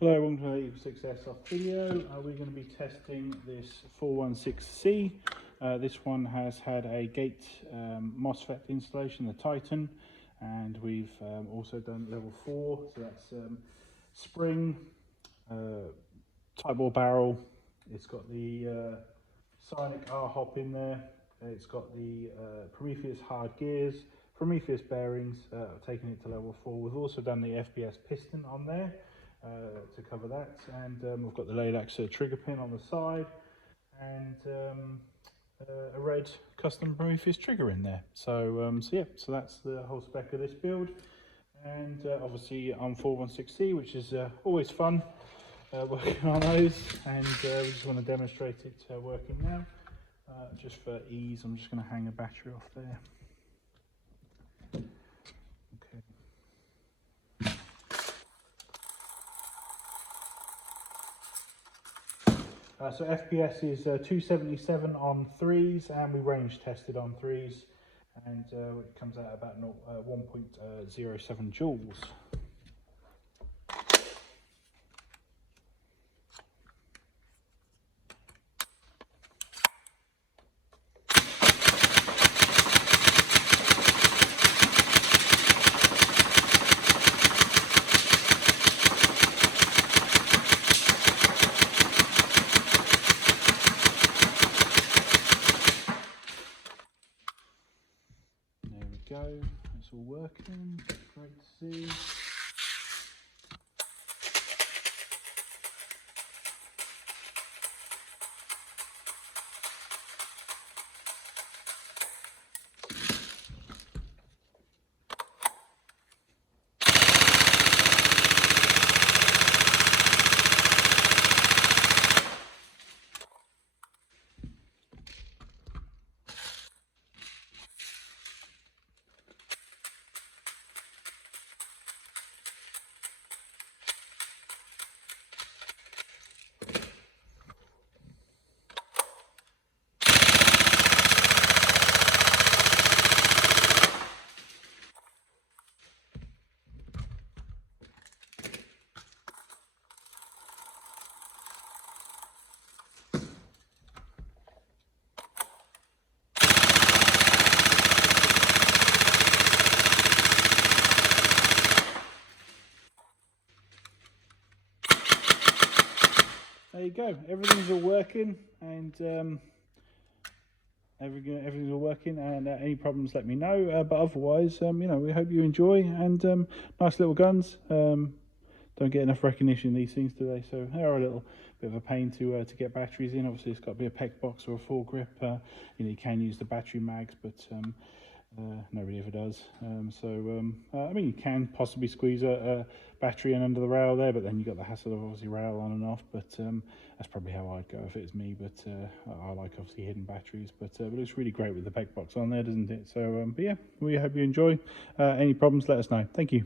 Hello, welcome to the EagleSix Airsoft video. We're going to be testing this 416C. This one has had a gate Mosfet installation, the Titan, and we've also done level 4, so that's spring, Tightbore barrel. It's got the Psionic R Hop in there. It's got the Prometheus hard gears, Prometheus bearings, taking it to level 4. We've also done the FPS piston on there to cover that, and we've got the Laylax Trigger Pin on the side, and a red custom Prometheus trigger in there. So so that's the whole spec of this build, and obviously on 416C, which is always fun working on those, and we just want to demonstrate it working now. Just for ease, I'm just going to hang a battery off there. So FPS is 277 on 3s, and we range tested on 3s, and it comes out about 1.07 joules. Go, it's all working, great to see. There you go, everything's all working, and everything's all working, and any problems let me know, but otherwise we hope you enjoy, and nice little guns. Don't get enough recognition these things today, so they are a little bit of a pain to get batteries in. Obviously it's got to be a peg box or a full grip. You can use the battery mags, but nobody ever does. I mean, you can possibly squeeze a battery in under the rail there, but then you've got the hassle of obviously rail on and off, but that's probably how I'd go if it was me. But I like obviously hidden batteries, but it looks really great with the peg box on there, doesn't it? So but yeah, we hope you enjoy. Any problems, let us know. Thank you.